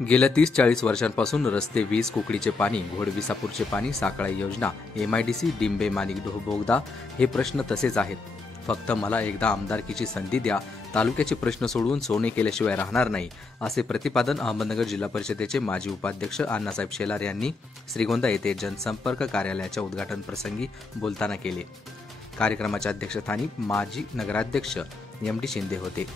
गेल्या 30-40 वर्षांपासून रस्ते, वीज, कुकडीचे पाणी, घोडविसापूरचे पाणी, साकळाई योजना, MIDC, डिंबे माणिक बोगदा हे प्रश्न तसेच आहेत. फक्त मला एकदा आमदारकीची संधी द्या, तालुक्याचे प्रश्न सोडवून सोने केल्याशिवाय राहणार नाही, असे प्रतिपादन अहमदनगर जिल्हा परिषदेचे माजी उपाध्यक्ष अण्णासाहेब शेलार यांनी श्रीगोंदा येथे जनसंपर्क कार्यालयाच्या उद्घाटन प्रसंगी बोलताना केले. कार्यक्रमाच्या अध्यक्षस्थानी माजी नगराध्यक्ष MD शिंदे होते.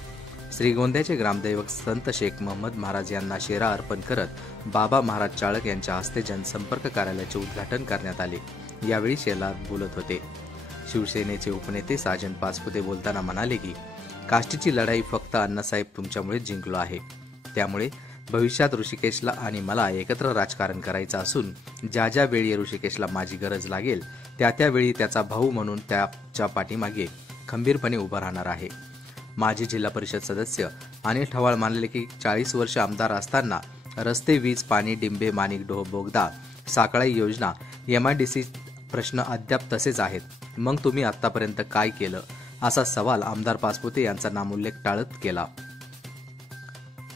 श्रीगोंद्याचे ग्रामदैवत संत शेख मोहम्मद महाराज यांना शेरा अर्पण करत बाबा महाराज चाळक यांच्या हस्ते जनसंपर्क कार्यालयाचे उद्घाटन करण्यात आले. यावेळी शेलार बोलत होते. शिवसेनेचे उपनेते साजन पाचपुते बोलताना म्हणाले की काष्टीची लढाई फक्त अण्णासाहेब तुमच्यामुळेच जिंकलो आहे. त्यामुळे भविष्यात ऋषिकेशला आणि मला एकत्र राजकारण करायचं असून ज्या ज्या वेळी ऋषिकेशला माझी गरज लागेल त्या वेळी त्याचा भाऊ म्हणून त्याच्या पाठीमागे खंबीरपणे उभा राहणार आहे. माजी जिल्हा परिषद सदस्य अनिल ठवाळ म्हणाले की 40 वर्ष आमदार असताना रस्ते, वीज, पाणी, डिंबे माणिक बोगदा, साकळाई योजना, MIDC प्रश्न अद्याप तसेच आहेत. मग तुम्ही आतापर्यंत काय केलं, असा सवाल आमदार पाचपुते यांचा नामोल्लेख टाळत केला.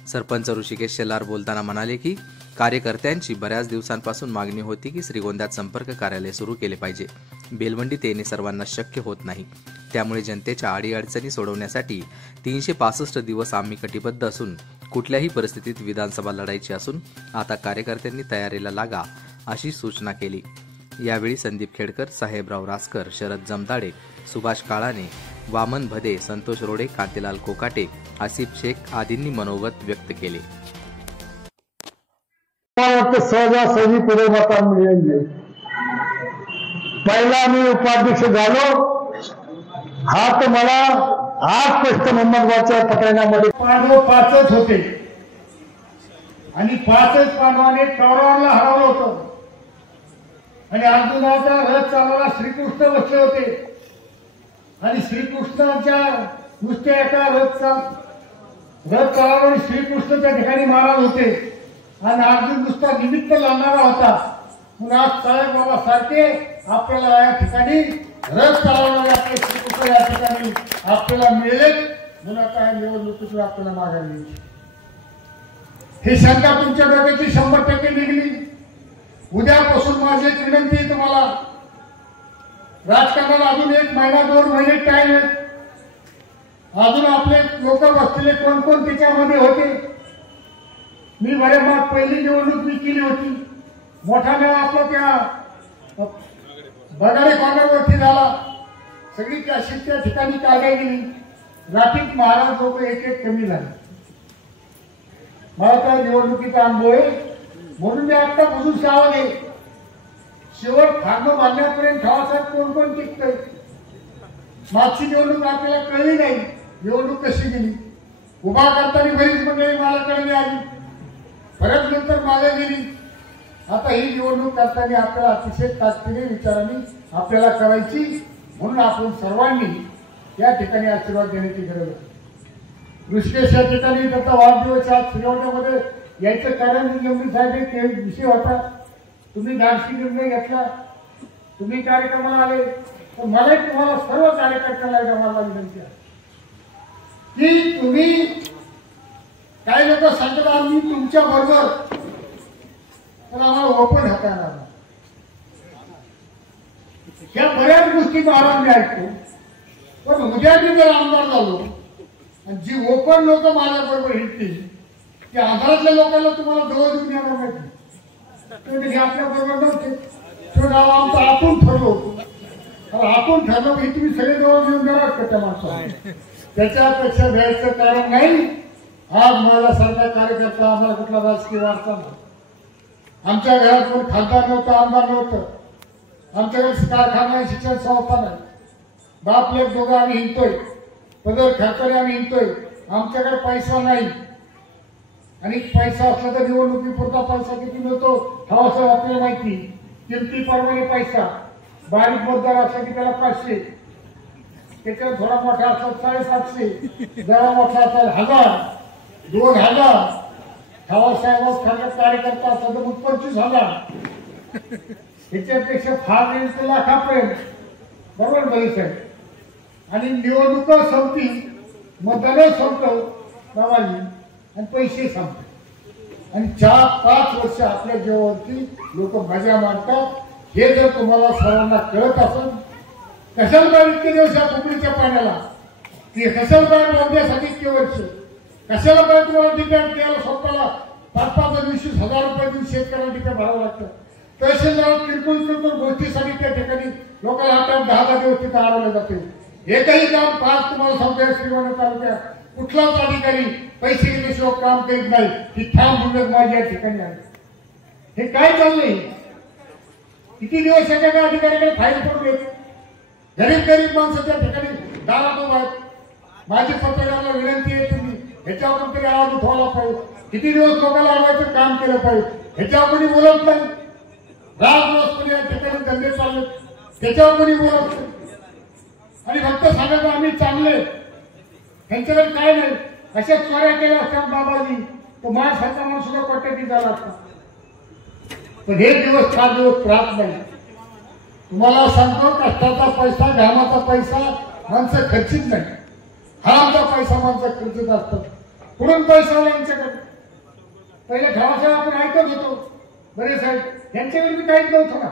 सरपंच ऋषिकेश शेलार बोलताना म्हणाले की कार्यकर्त्यांची बऱ्याच दिवसांपासून मागणी होती की श्रीगोंद्यात संपर्क कार्यालय सुरू केले पाहिजे. बेलवंडीत येणे सर्वांना शक्य होत नाही. त्यामुळे जनतेच्या अडीअडचणी सोडवण्यासाठी 365 दिवस आम्ही कटिबद्ध असून कुठल्याही परिस्थितीत विधानसभा लढायची असून आता कार्यकर्त्यांनी तयारीला लागा, अशी सूचना केली. यावेळी संदीप खेडकर, साहेबराव रासकर, शरद जमदाडे, सुभाष काळाने, वामन भदे, संतोष रोडे, कांतीलाल कोकाटे, आसिफ शेख आदींनी मनोगत व्यक्त केले. सहजासहजी पुढे मता मिळेल. पहिला मी उपाध्यक्ष झालो, हा तर मला आज स्पष्ट मोहम्मदवाच्या पटाण्यामध्ये पांडव 5च होते आणि 5च पांडवाने कौरवांना हरवलं होतं आणि अर्जुनाचा रथ चालवायला श्रीकृष्ण बसले होते आणि श्रीकृष्णाच्या नुसत्या एका रथ चालवून श्रीकृष्ण त्या ठिकाणी महाराज होते आणि अर्जुन नुसता निमित्त लावणारा होता. म्हणून आज साहेब बाबा सारखे आपल्याला या ठिकाणी रथ चालवणारे आपले श्रीकृष्ण या ठिकाणी आपल्याला मिळेल. म्हणून आता या निवडणुकीतून आपल्याला माघारी ही शंका तुमच्या डोक्याची 100% निघली. उद्यापासून माझी एक विनंती आहे तुम्हाला, राजकारणाला अजून 1 महिना 2 महिने टाइम आहे. अजून आपले लोक बसलेले कोण कोण त्याच्यामध्ये होते. मी बरे मग पहिली निवडणूक मी केली होती. मोठा मेळा आपला त्या बगाडे कॉर्नरवरती झाला. सगळी त्या ठिकाणी काढल्या गेली. राठीत महाराज लोक एक कमी झाले. मला त्या निवडणुकीचा अनुभव आहे म्हणून मी आता बुजून सावध आहे. शेवट फार्म बांधण्यापर्यंत ठेवासाहेब कोण कोण टिकतंय. मागची निवडणूक आपल्याला कळली नाही, निवडणूक कशी गेली. उभा करताना बरीच मंडळी मला कळली आली, परत नंतर मला गेली. आता ही निवडणूक करताना आपल्याला अतिशय ताकदीने विचारांनी आपल्याला करायची. म्हणून आपण सर्वांनी या ठिकाणी आशीर्वाद देण्याची गरज आहे. ऋषिकेश या ठिकाणी त्याचा वाढदिवस आज श्रीगोंद्यामध्ये यायचं कारण MD साहेब विषय होता. तुम्ही धाडसी निर्णय घेतला, तुम्ही कार्यक्रमाला आले, तर मला तुम्हाला सर्व कार्यकर्त्यांना मला विनंती आहे की तुम्ही काही लोक सांगतात आम्ही तुमच्या बरोबर, तर आम्हाला ओपन हाताळणार. ह्या बऱ्याच गोष्टी महाराज मी ऐकतो, पण उद्या मी जर आमदार झालो आणि जी ओपन लोक माझ्या बरोबर हिटतील त्या आधारातल्या लोकांना तुम्हाला जवळ देऊन येणार नाही. ते आपल्या बरोबर नव्हते. तो गाव आमचा आपण ठरलो, आपण ठरलो की तुम्ही सगळे जवळ घेऊन देणार का त्या माणसाला. त्याच्यापेक्षा द्यायचं कारण नाही. आज मला सारखा कार्यकर्ता, आम्हाला कुठला राजकीय वारसा नाही. आमच्या घरात कोण खासदार नव्हतं, आमदार नव्हतं. आमच्याकडे कारखाना, शिक्षण संस्था नाही. बाप लेक दोघं आम्ही हिंडतोय, पदर खर्चाने आम्ही हिंडतोय. आमच्याकडे पैसा नाही आणि पैसा असला तर निवडणुकीपुरता पैसा किती मिळतो हवासाहेब आपल्याला माहिती. किमतीप्रमाणे पैसा. बारीक मतदार असला की त्याला 500, त्याच्यात थोडा मोठा असला 750, जरा मोठा असेल 1000, 2000. हवासाहेब खरं कार्यकर्ता असला तर मग 25,000. ह्याच्यापेक्षा फार नाही तर लाखापर्यंत. बरोबर बरी साहेब. आणि निवडणुका संपतील, मतदान संपतं बाबाजी आणि पैसे संपतात. आणि 4-5 वर्ष आपल्या जीवावरती लोक मजा मारतात. हे जर तुम्हाला सर्वांना कळत असेल, कशाला पाहिजे इतके दिवस या कुकडीच्या पाण्याला, ते कशाला पाहिजे मोजण्यासाठी इतके वर्ष, कशाला पाहिजे तुम्हाला डिपेंड द्यायला स्वतःला 5-20 हजार रुपये देऊन शेतकऱ्यांना डिपेंड भरावं लागतं. तहसीलदार किरकोळ गोष्टीसाठी त्या ठिकाणी लोकांना 8-10 दिवस तिथे अडवले जाते. एकही काम पाच तुम्हाला सांगतोय श्रीगोंदा तालुक्यात कुठलाच अधिकारी पैसे घेतल्याशिवाय काम करीत नाही. ही ठाम भूमिका माझी या ठिकाणी आहे. हे काय चाललंय? किती दिवस एखाद्या अधिकाऱ्याकडे फाईल करून येत, गरीब माणसं त्या ठिकाणी दारात उभा आहेत. माझी पत्रकारांना विनंती आहे, तुम्ही ह्याच्यावर तरी आवाज उठवायला पाहिजे. किती दिवस लोकांना अडवायचं काम केलं पाहिजे, ह्याच्यावर कोणी बोलत नाही. राजरोसपणे या ठिकाणी धंदे चालले, त्याच्यावर कोणी बोलत नाही. आणि फक्त सांगायचं आम्ही चांगले, त्यांच्याकडे काय नाही. अशा चोऱ्या केल्या असतात बाबाजी, तो माझ्यासारखा माणूस सुद्धा कोट्याधी झाला असता. पण हे दिवस 4 दिवस राहत नाही. तुम्हाला सांगतो, कष्टाचा पैसा, घामाचा पैसा माणसं खर्चित नाही. हा आमचा पैसा माणसं खर्चित असतात. कुठून पैसा आला यांच्याकडे? पहिले ठेवासाहेब आपण ऐकत होतो, बरे साहेब यांच्याकडे मी काहीच नव्हतं ना.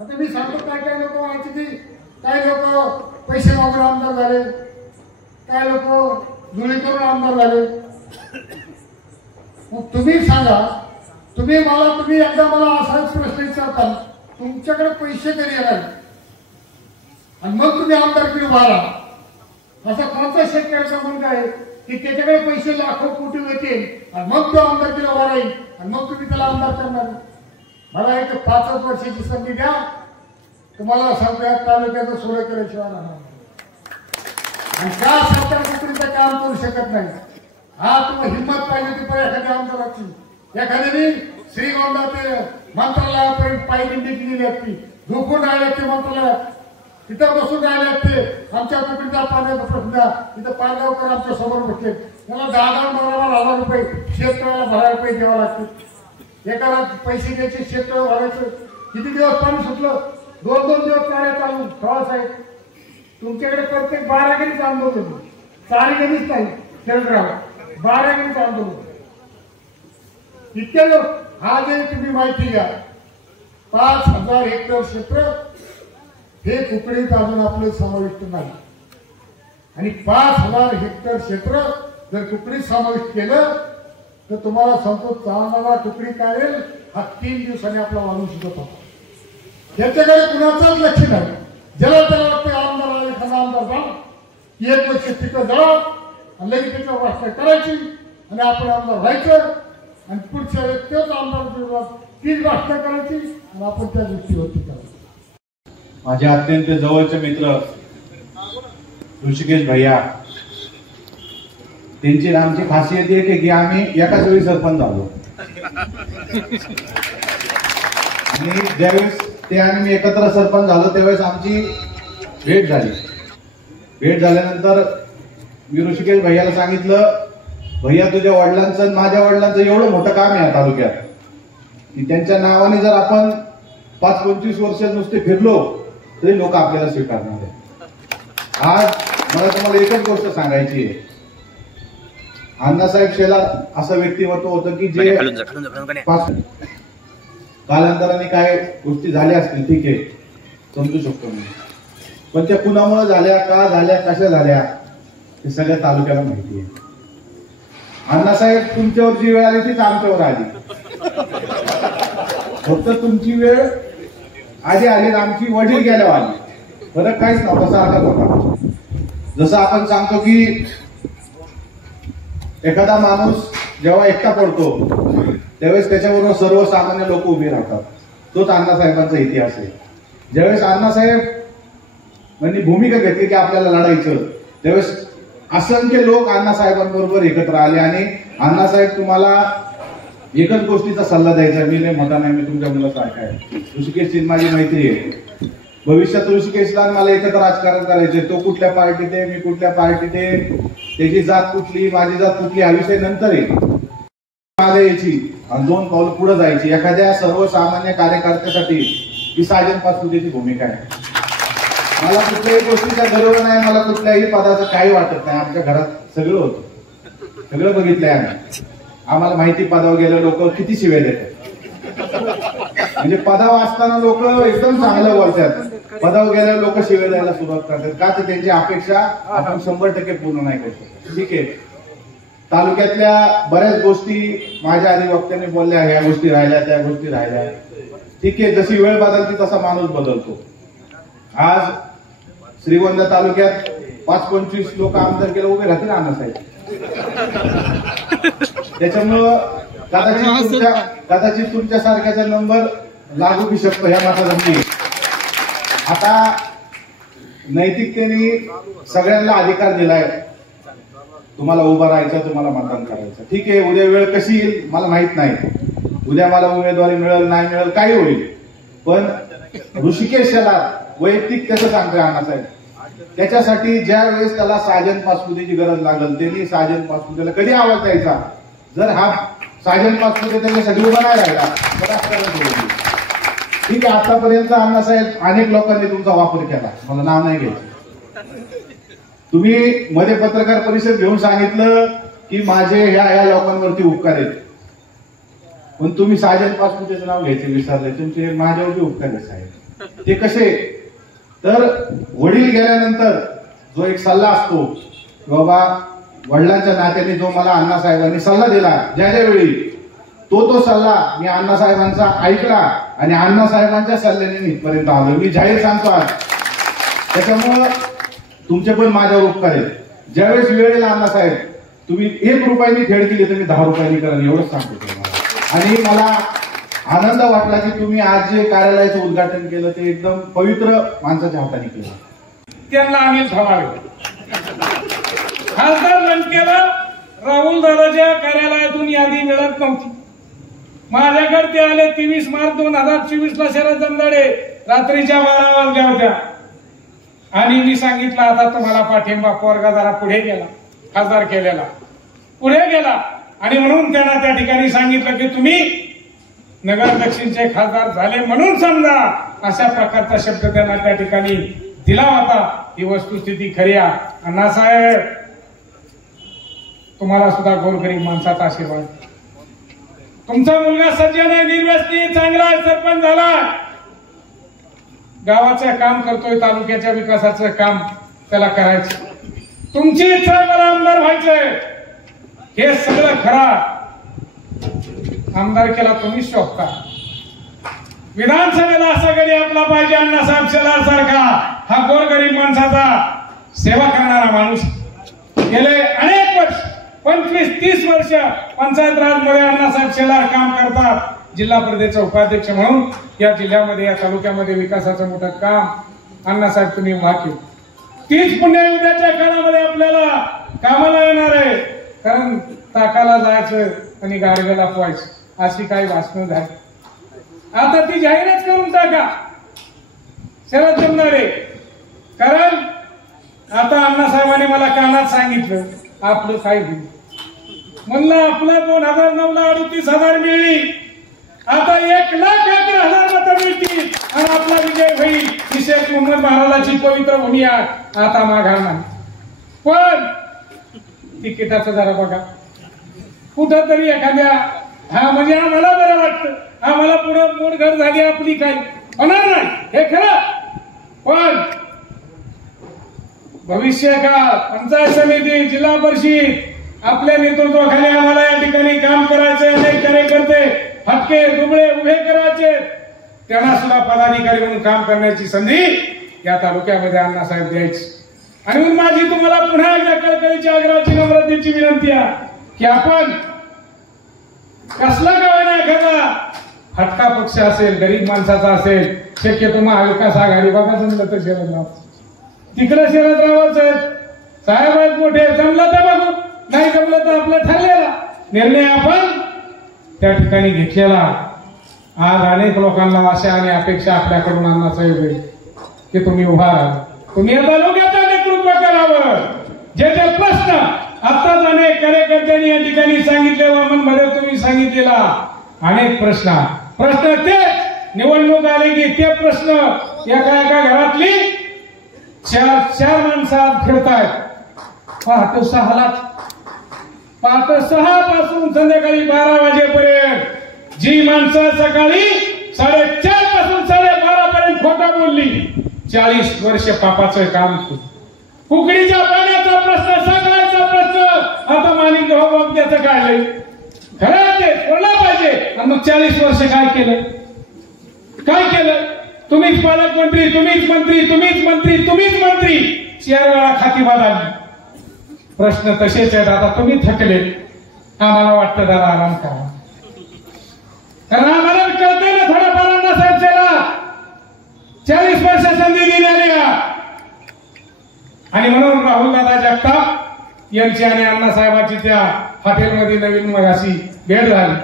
आता मी सांगतो, काय काय लोक व्हायचे की काही लोक पैसे मागून आमदार झाले, काय लोक जुळी करून आमदार झाले. मग तुम्ही सांगा, तुम्ही एकदा मला असाच प्रश्न विचारता, तुमच्याकडे पैसे कधी येणार आणि मग तुम्ही आमदारकीने उभारा. असा कोणता शेतकऱ्याचा मुलगा आहे की त्याच्याकडे पैसे लाखो कोटी येतील आणि मग तो आमदारकीला उभा राहील आणि मग तुम्ही त्याला आमदार करणार? मला एक 5 वर्षाची संधी द्या, तुम्हाला सांगतो या तालुक्याचं सोडं केल्याशिवाय राहणार. आणि का सरकार कुठे काम करू शकत नाही? हा तुम्हाला हिंमत पाहिजे होती पण एखाद्या आमदाराची. एखाद्याने श्रीगोंदा ते मंत्रालयापर्यंत पायदिंडी केलेली असती, झोपून राहिले ते मंत्रालयात, तिथं बसून राहिले असते. आमच्या कुठेचा पाण्याचा प्रश्न द्या, तिथं पारगावकर आमच्या समोर बसले. त्याला 10,000-12,000 रुपये शेतकऱ्याला भरायला पैसे द्यावं लागते. एकाला पैसे द्यायचे, शेतकऱ्याला भरायचं. किती दिवस पाणी सुटलं? 2-2 दिवस कार्य चालू. साहेब तुमच्याकडे प्रत्येक 12 गणित आंदोलन होतं, 4 गणित नाही केंद्रावर 12 गणित आंदोलन. इतके लोक. हा जे तुम्ही माहिती घ्या, 5,000 हेक्टर क्षेत्र हे कुकडीत अजून आपले समाविष्ट नाही. आणि 5,000 हेक्टर क्षेत्र जर कुकडीत समाविष्ट केलं तर तुम्हाला सांगतो, चालणारा कुकडी काढेल हा 3 दिवसांनी आपला माणूस शिकत होता. याच्याकडे कुणाचंच लक्ष नाही. ज्याला त्याला वाटतं आमदार आले, एखादा आमदार झाला की 1 वर्ष तिथं जावं आणि लगेच त्याच्यावर भाषण करायची आणि आपण आमदार व्हायचं आणि पुढच्या वेळेस तेच आमदार तीच भाषण करायची आणि आपण त्या गोष्टीवरती करायचं. माझे अत्यंत जवळचे मित्र ऋषिकेश भैया, त्यांची आमची खासियत आहे की आम्ही एकाच वेळी सरपंच झालो. आणि ज्यावेळेस ते आणि मी एकत्र सरपंच झालो त्यावेळेस आमची भेट झाली. भेट झाल्यानंतर मी ऋषिकेश भैयाला सांगितलं, भैया तुझ्या वडिलांचं आणि माझ्या वडिलांचं एवढं मोठं काम आहे तालुक्यात की त्यांच्या नावाने जर आपण 5-25 वर्ष नुसते फिरलो तरी लोक आपल्याला स्वीकारणार आहे. आज मला तुम्हाला एकच गोष्ट सांगायची आहे, अण्णासाहेब शेलार असं व्यक्तिमत्व होतं की जे कालांतराने काय गोष्टी झाल्या असतील, ठीक आहे, समजू शकतो मी, पण त्या कुणामुळे झाल्या, का झाल्या, कशा झाल्या हे सगळ्या तालुक्याला माहिती आहे. अण्णासाहेब तुमच्यावर जी वेळ आली तीच आमच्यावर आली. फक्त तुमची वेळ आधी आली, आमची वडील गेल्यावर आली. फरक काहीच नव्हता, सारखाच होता. जसं आपण सांगतो की एखादा माणूस जेव्हा एकटा पडतो त्यावेळेस त्याच्याबरोबर सर्वसामान्य लोक उभी राहतात. तोच अण्णासाहेबांचा इतिहास आहे. ज्यावेळेस अण्णासाहेब यांनी भूमिका घेतली की आपल्याला लढायचं, त्यावेळेस असंख्य लोक अण्णासाहेबांबरोबर एकत्र आले. आणि अण्णासाहेब तुम्हाला एकच गोष्टीचा सल्ला द्यायचा, मी नाही मोठा नाही, मी तुमच्या मुलासारखा आहे. ऋषिकेशची माझी मैत्री आहे. भविष्यात ऋषिकेशला मला एकत्र राजकारण करायचंय. तो कुठल्या पार्टीत आहे, मी कुठल्या पार्टीत आहे, त्याची जात कुठली, माझी जात कुठली, हा विषय नंतर आहे. मागे यायची आणि 2 पावलं पुढे जायची. एखाद्या सर्वसामान्य कार्यकर्त्यासाठी ही साजन पाचपुतेची भूमिका आहे. मला कुठल्याही गोष्टीचा गर्व नाही, मला कुठल्याही पदाचं काही वाटत नाही. आमच्या घरात सगळं होतं, सगळं बघितलंय आम्ही. आम्हाला माहिती पदावर गेले लोक किती शिव्या देतात. म्हणजे पदावर असताना लोक एकदम चांगलं बोलतात, पदावर गेल्यावर लोक शिव्या द्यायला सुरुवात करतात. का तर त्यांची अपेक्षा आपण 100% पूर्ण नाही करू शकतो. ठीक आहे, तालुक्यातल्या बऱ्याच गोष्टी माझ्या अधिवक्त्याने बोलल्या, ह्या गोष्टी राहिल्या, त्या गोष्टी राहिल्या. ठीक आहे, जशी वेळ बदलते तसा माणूस बदलतो. आज श्रीगोंदा तालुक्यात 5-25 लोक आमदार केलं उभे राहतील अण्णासाहेब. त्याच्यामुळं कदाचित तुमच्या सारख्याचा नंबर लागू बी शकतो ह्या मतासाठी. आता नैतिकतेने सगळ्यांना अधिकार दिलाय, तुम्हाला उभं राहायचं, तुम्हाला मतदान करायचं. ठीक आहे, उद्या वेळ कशी येईल मला माहित नाही, उद्या मला उमेदवारी मिळेल नाही मिळेल काही होईल, पण ऋषिकेश याला वैयक्तिक त्याचं सांगतोय अण्णासाहेब, त्याच्यासाठी ज्या वेळेस त्याला साजन पासपुतेची गरज लागेल त्यांनी साजन पासपुतेला कधी आवाज द्यायचा. जर हा साजन पासपुते त्याच्यासाठी उभा नाही राहिला तर ठीक आहे. आतापर्यंत अण्णासाहेब अनेक लोकांनी तुमचा वापर केला, मला नाव नाही घ्यायचं. तुम्ही मध्ये पत्रकार परिषद घेऊन सांगितलं की माझे ह्या लोकांवरती उपकार आहेत, पण तुम्ही साजन पासपुतेचं नाव घ्यायचे विसरले. तुमचे माझ्यावरती उपकार आहेत साहेब. ते कसे, तर वडील गेल्यानंतर जो एक सल्ला असतो, बाबा वडिलांच्या नात्याने जो मला अण्णासाहेबांनी सल्ला दिला ज्या वेळी, तो सल्ला मी अण्णासाहेबांचा ऐकला आणि अण्णासाहेबांच्या सल्ल्याने इथपर्यंत आलो. मी जाहीर सांगतो आज. त्याच्यामुळं तुमचे पण माझ्यावर उपकार आहेत. ज्यावेळेस वेळ येईल अण्णासाहेब, तुम्ही 1 रुपयानी फेड केली तर मी 10 रुपयांनी करा, एवढंच सांगतो तुम्हाला. आणि मला आनंद वाटला की तुम्ही आज जे कार्यालयाचं उद्घाटन केलं ते एकदम पवित्र माणसाच्या हाताने केलं. त्यांना अनिल थवाडे खासदार लंकेला राहुल दादाच्या कार्यालयातून यादी मिळत नव्हती. माझ्याकडे ते आले 23 मार्च 2024 शरद जमदाडे रात्रीच्या 12 वाजल्या होत्या आणि मी सांगितलं आता तुम्हाला पाठिंबा. पोरगा जरा पुढे गेला, खासदार केलेला पुढे गेला आणि म्हणून त्यांना त्या ठिकाणी सांगितलं की तुम्ही नगर दक्षिणचे खासदार झाले म्हणून समजा, अशा प्रकारचा शब्द त्यांना त्या ठिकाणी दिला होता. ही वस्तुस्थिती खरी आहे. अण्णासाहेब तुम्हाला सुद्धा गोरगरीब माणसाचा आशीर्वाद. तुमचा मुलगा सज्जन आहे, निर्व्यसनी, चांगला आहे, सरपंच झाला, गावाचं काम करतोय, तालुक्याच्या विकासाचं काम त्याला करायचं. तुमची इच्छा मला आमदार व्हायचंय, हे सगळं खरं. आमदार केला तुम्ही शोभता. विधानसभेला असा गडी आपला पाहिजे अण्णासाहेब शेलार सारखा, हा गोरगरीब माणसाचा सेवा करणारा माणूस. गेले अनेक वर्ष 25-30 वर्ष पंचायत राजमध्ये अण्णासाहेब शेलार काम करतात. जिल्हा परिषदेचे उपाध्यक्ष म्हणून या जिल्ह्यामध्ये, या तालुक्यामध्ये विकासाचं मोठं काम अण्णासाहेब तुम्ही उभा केलं. तीच पुण्य उद्याच्या काळामध्ये आपल्याला कामाला येणार आहे. कारण ताकाला जायचं आणि गाडगेला पोहायचं, अशी काही भाषणं झाली. आता ती जाहीरच करून टाका शरद जमदाडे. कारण आता अण्णासाहेबांनी मला कानात सांगितलं आपलं काय होईल. म्हणलं आपलं 2009 ला 38,000 मिळली, आता 1,11,000 मतं मिळतील आणि आपला विजय होईल. ही शेख मोहम्मद महाराजाची पवित्र भूमी आहे, आता माघार नाही. पण तिकिटाचं जरा बघा, कुठं तरी एखाद्या म्हणजे आम्हाला बरं वाटतं, आम्हाला पुढं मोडघड झाली आपली, काही होणार नाही हे खरं. पण भविष्यकाळ पंचायत समिती, जिल्हा परिषद आपल्या नेतृत्वाखाली आम्हाला या ठिकाणी काम करायचे. अनेक कार्यकर्ते हटके दुबळे उभे करायचे, त्यांना सुद्धा पदाधिकारी म्हणून काम करण्याची संधी या तालुक्यामध्ये अण्णासाहेब द्यायची. आणि म्हणून माझी तुम्हाला पुन्हा एकदा कळकळीची, आग्रहाची, नम्रतेची विनंती आहे की आपण कसला गाव नाही एखादा हटका पक्ष असेल, गरीब माणसाचा असेल, शक्यतो महाविकास आघाडी बघा जमलं तर शरदराव, तिकडे शरदराव साहेब आहेत मोठे, जमलं तर बघू, नाही जमलं तर आपला ठरलेला निर्णय आपण त्या ठिकाणी घेतलेला. आज अनेक लोकांना आशा आणि अपेक्षा आपल्याकडून अण्णासाहेब की तुम्ही उभा राहा, तुम्ही या तालुक्याचं नेतृत्व करावं. जे प्रश्न आत्ताच अनेक कार्यकर्त्यांनी या ठिकाणी सांगितले, वामनमध्ये तुम्ही सांगितलेला अनेक प्रश्न तेच निवडणूक आली की ते प्रश्न एका घरातली चार माणसात फिरतायत. पहाटे 6 लाच पहाटे 6 पासून संध्याकाळी 12 वाजेपर्यंत जी माणसं सकाळी 4:30 पासून 12:30 पर्यंत खोटं बोलली, 40 वर्ष पापाचं काम केलं. कुकडीच्या पाण्याचा प्रश्न, सकाळचा प्रश्न, आता माणिक बोगद्याचं काढलंय. खरं ते सोडलं पाहिजे. आणि मग 40 वर्ष काय केलं? काय केलं? तुम्हीच पालकमंत्री, तुम्हीच मंत्री, तुम्हीच मंत्री, तुम्हीच मंत्री, 4 वेळा खाती बदलली. प्रश्न तसेच आहेत. आता तुम्ही थकले, आम्हाला वाटतं जरा आराम करा, कारण आम्हाला कळतंय ना थोडंफार. अण्णासाहेब त्याला 40 वर्ष संधी दिलेली आणि म्हणून राहुलदादा जगताप यांची आणि अण्णासाहेबांची त्या हॉटेलमध्ये नवीन मगाशी भेट झाली.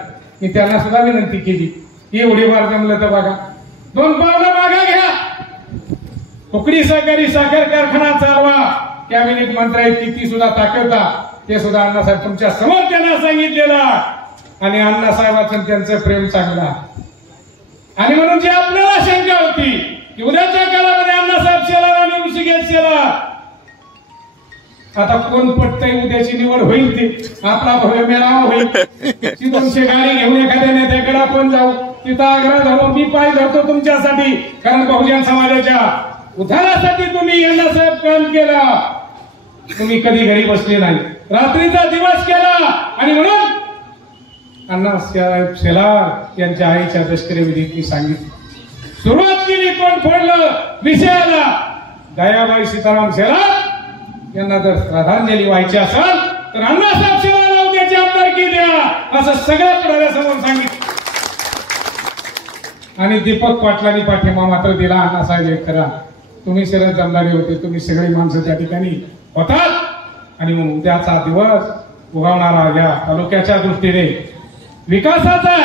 मी त्यांना सुद्धा विनंती केली, एवढी वार जमलं तर बघा, 2 पावलं मागे घ्या, कुकडी सहकारी साखर कारखाना चालवा. कॅबिनेट मंत्री किती सुद्धा ताकद ते सुद्धा अण्णासाहेब तुमच्या समोर त्यांना सांगितलेलं. आणि अण्णासाहेबांचं त्यांचं प्रेम चांगला. आणि म्हणून जी आपल्याला शंका होती की उद्याच्या काळामध्ये अण्णासाहेब शेलार आणि ऋषिकेश शेलार, आता कोण पटतंय, उद्याची निवड होईल ती आपला भव्य मेळावा होईल. ती 200 गाडी घेऊन एखाद्या नेत्याकडे आपण जाऊ, तिथं आग्रह धरू, मी पाय धरतो तुमच्यासाठी, कारण बहुजन समाजाच्या उद्धारासाठी तुम्ही अण्णासाहेब काम केलं. तुम्ही कधी घरी बसले नाही, रात्रीचा दिवस केला. आणि म्हणून अण्णासाहेब शेलार यांच्या आईच्या दशकरी विधीत मी सांगितलं, सुरुवात केली, तोंड फोडलं विषयाला. दयाबाई सीताराम शेलार यांना जर श्रद्धांजली व्हायची असेल तर अण्णासाहेब शेलारला उद्याची आमदारकी द्या, असं सगळ्या पुढाऱ्यासमोर सांगितलं. आणि दीपक पाटलांनी पाठिंबा मात्र दिला. अण्णासाहेब एक करा, तुम्ही शरद जमदारी होते, तुम्ही सगळी माणसं त्या ठिकाणी होतात. आणि म्हणून उद्याचा दिवस उगवणारा या तालुक्याच्या दृष्टीने विकासाचा.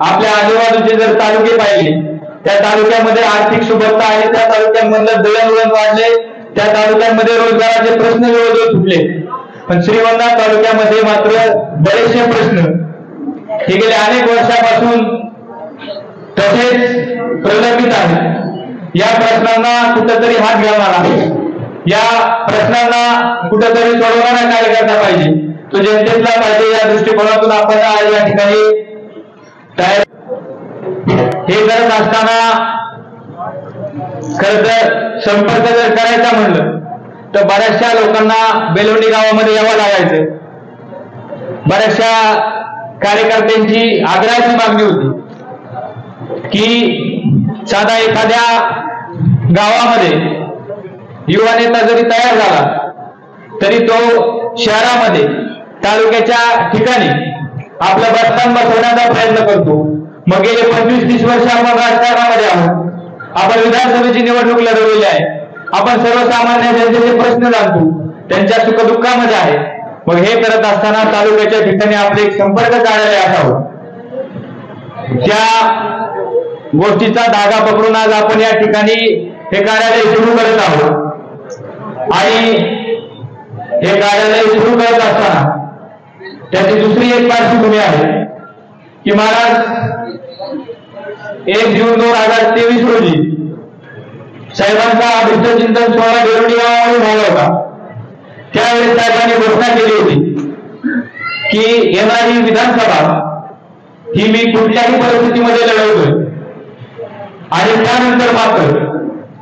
आपल्या आजूबाजूचे जर तालुके पाहिले, त्या तालुक्यामध्ये आर्थिक सुबत्ता आहे, त्या तालुक्यांमधलं दळणवळण वाढले, त्या तालुक्यांमध्ये रोजगाराचे प्रश्न जवळजवळ सुटले. पण श्रीगोंदा तालुक्यामध्ये मात्र बरेचसे प्रश्न हे गेले अनेक वर्षापासून तसेच प्रलंबित आहेत. या प्रश्नांना कुठेतरी हात घालणारा, या प्रश्नांना कुठेतरी सोडवणारा कार्यकर्ता पाहिजे, तो जनतेतला पाहिजे. या दृष्टिकोनातून आपण आज या ठिकाणी हे करत असताना खर तर संपर्क जर करायचा म्हणलं तर बऱ्याचशा लोकांना बेलोंडी गावामध्ये यावं लागायचं. बऱ्याचशा कार्यकर्त्यांची आग्रहाची मागणी होती की साधा एखाद्या गावामध्ये युवा नेता जरी तयार झाला तरी तो शहरामध्ये तालुक्याच्या ठिकाणी आपलं बसस्थान बसवण्याचा प्रयत्न करतो. मग गेले 25-30 वर्ष आपण राजकारणामध्ये आहोत, आपण विधानसभेची निवडणूक लढवलेली आहे, आपण सर्वसामान्य जनतेचे प्रश्न जाणतो, त्यांच्या सुखदुःखामध्ये आहे. मग हे करत असताना तालुक्याच्या ठिकाणी आपले एक संपर्क कार्यालय असावं. त्या गोष्टीचा धागा पकडून आज आपण या ठिकाणी हे कार्यालय सुरू करत आहोत. आणि हे कार्यालय सुरू करत असताना त्याची दुसरी एक पार्श्वभूमी आहे की महाराज 1 जून 2023 रोजी साहेबांचा अभिष्ट चिंतन सोहळा बेलोंडी गावामध्ये झाला होता. त्यावेळी साहेबांनी घोषणा केली होती की येणारी विधानसभा ही मी कुठल्याही परिस्थितीमध्ये लढवतोय. आणि त्यानंतर मात्र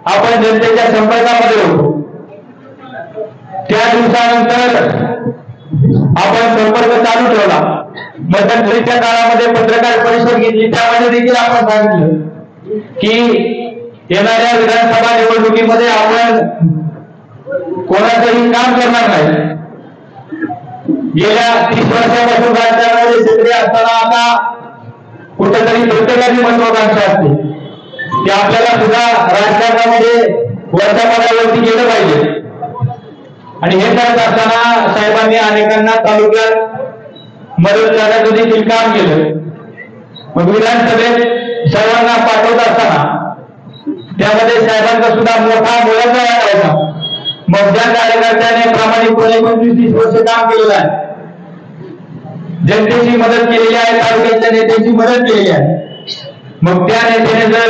आपण जनतेच्या संपर्कामध्ये होतो. त्या दिवसानंतर आपण संपर्क चालू ठेवला. मध्यंतरीच्या काळामध्ये पत्रकार परिषद घेतली, त्यामध्ये देखील आपण सांगितलं की येणाऱ्या विधानसभा निवडणुकीमध्ये आपण कोणाचंही काम करणार नाही. गेल्या 30 वर्षापासून राजकारणामध्ये सक्रिय असताना आता कुठेतरी प्रत्येकाची महत्वाकांक्षा असते की आपल्याला सुद्धा राजकारणामध्ये वर्तमानावरती गेलं पाहिजे. आणि हे करत असताना साहेबांनी अनेकांना तालुक्यात मदत करण्याचं देखील काम केलं. मग विधानसभेत सर्वांना पाठवत असताना त्यामध्ये साहेबांचा सुद्धा मोठा मोलाचा वाटा होता. मग ज्या कार्यकर्त्याने प्रामाणिकपणे 25-30 वर्ष काम केलेलं आहे, जनतेची मदत केलेली आहे, तालुक्यातल्या नेत्यांची मदत केलेली आहे, मग त्या नेत्याने जर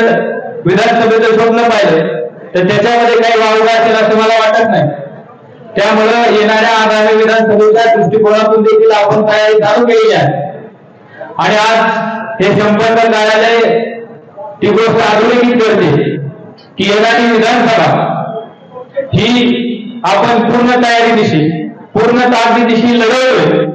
विधानसभेचं स्वप्न पाहिलं तर त्याच्यामध्ये काही वावगा असेल असं मला वाटत नाही. त्यामुळं येणाऱ्या आगामी विधानसभेच्या दृष्टिकोनातून देखील आपण तयारी चालू केली आहे आणि आज हे संपर्क कार्यालय ती गोष्ट अधोरेखित करते की येणारी विधानसभा ही आपण पूर्ण तयारीनिशी पूर्ण ताकदीनिशी लढवतोय